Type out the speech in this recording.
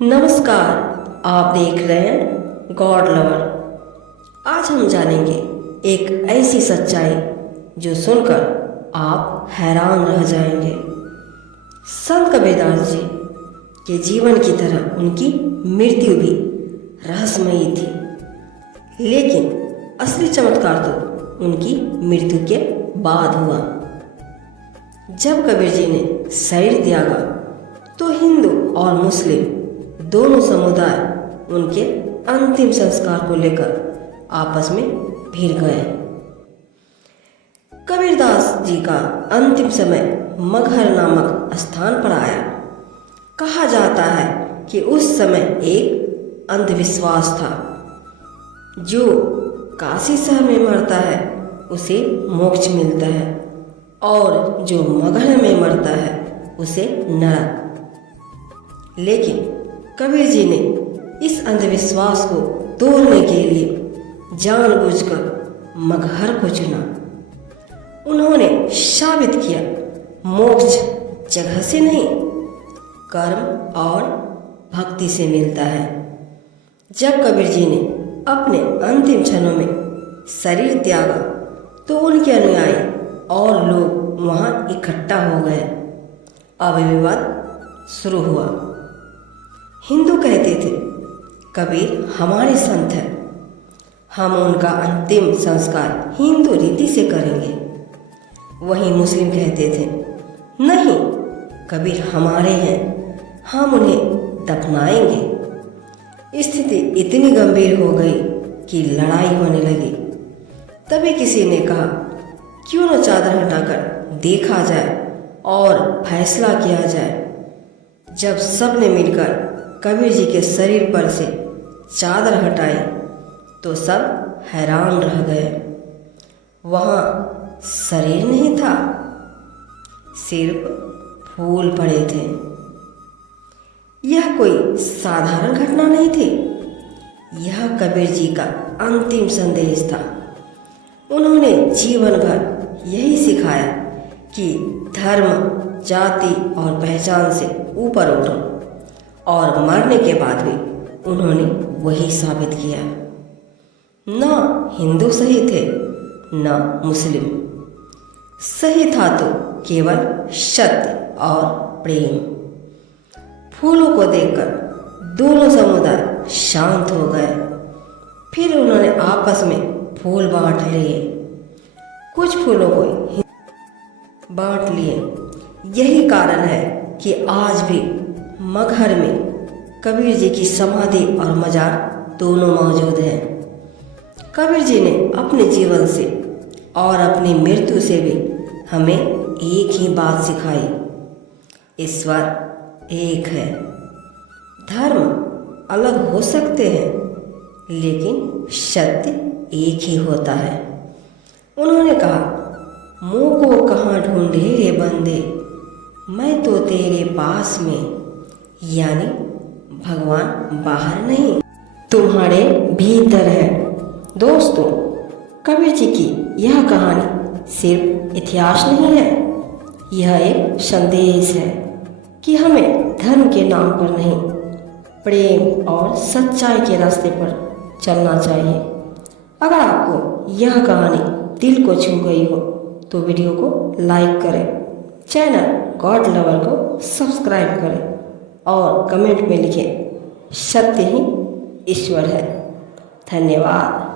नमस्कार, आप देख रहे हैं गॉड लवर। आज हम जानेंगे एक ऐसी सच्चाई जो सुनकर आप हैरान रह जाएंगे। संत कबीरदास जी के जीवन की तरह उनकी मृत्यु भी रहस्यमयी थी, लेकिन असली चमत्कार तो उनकी मृत्यु के बाद हुआ। जब कबीर जी ने शरीर त्यागा तो हिंदू और मुस्लिम दोनों समुदाय उनके अंतिम संस्कार को लेकर आपस में भिड़ गए। कबीरदास जी का अंतिम समय मगहर नामक स्थान पर आया। कहा जाता है कि उस समय एक अंधविश्वास था, जो काशी शहर में मरता है उसे मोक्ष मिलता है और जो मगहर में मरता है उसे नरक। लेकिन कबीर जी ने इस अंधविश्वास को तोड़ने के लिए जानबूझकर मगहर को चुना। उन्होंने साबित किया मोक्ष जगह से नहीं, कर्म और भक्ति से मिलता है। जब कबीर जी ने अपने अंतिम क्षणों में शरीर त्यागा तो उनके अनुयायी और लोग वहां इकट्ठा हो गए। अब विवाद शुरू हुआ। हिंदू कहते थे कबीर हमारे संत हैं, हम उनका अंतिम संस्कार हिंदू रीति से करेंगे। वहीं मुस्लिम कहते थे नहीं, कबीर हमारे हैं, हम उन्हें दफनाएंगे। स्थिति इतनी गंभीर हो गई कि लड़ाई होने लगी। तभी किसी ने कहा क्यों न चादर हटाकर देखा जाए और फैसला किया जाए। जब सब ने मिलकर कबीर जी के शरीर पर से चादर हटाई तो सब हैरान रह गए। वहाँ शरीर नहीं था, सिर्फ फूल पड़े थे। यह कोई साधारण घटना नहीं थी, यह कबीर जी का अंतिम संदेश था। उन्होंने जीवन भर यही सिखाया कि धर्म, जाति और पहचान से ऊपर उठो, और मरने के बाद भी उन्होंने वही साबित किया। न हिंदू सही थे न मुस्लिम, सही था तो केवल सत्य और प्रेम। फूलों को देखकर दोनों समुदाय शांत हो गए। फिर उन्होंने आपस में फूल बांट लिए। कुछ फूलों को बांट लिए। यही कारण है कि आज भी मगहर में कबीर जी की समाधि और मजार दोनों मौजूद हैं। कबीर जी ने अपने जीवन से और अपनी मृत्यु से भी हमें एक ही बात सिखाई, ईश्वर एक है। धर्म अलग हो सकते हैं लेकिन सत्य एक ही होता है। उन्होंने कहा मुँह को कहाँ ढूंढे रे बंदे, मैं तो तेरे पास में, यानी भगवान बाहर नहीं तुम्हारे भीतर है। दोस्तों, कबीर जी की यह कहानी सिर्फ इतिहास नहीं है, यह एक संदेश है कि हमें धर्म के नाम पर नहीं, प्रेम और सच्चाई के रास्ते पर चलना चाहिए। अगर आपको यह कहानी दिल को छू गई हो तो वीडियो को लाइक करें, चैनल गॉड लवर को सब्सक्राइब करें और कमेंट में लिखें सत्य ही ईश्वर है। धन्यवाद।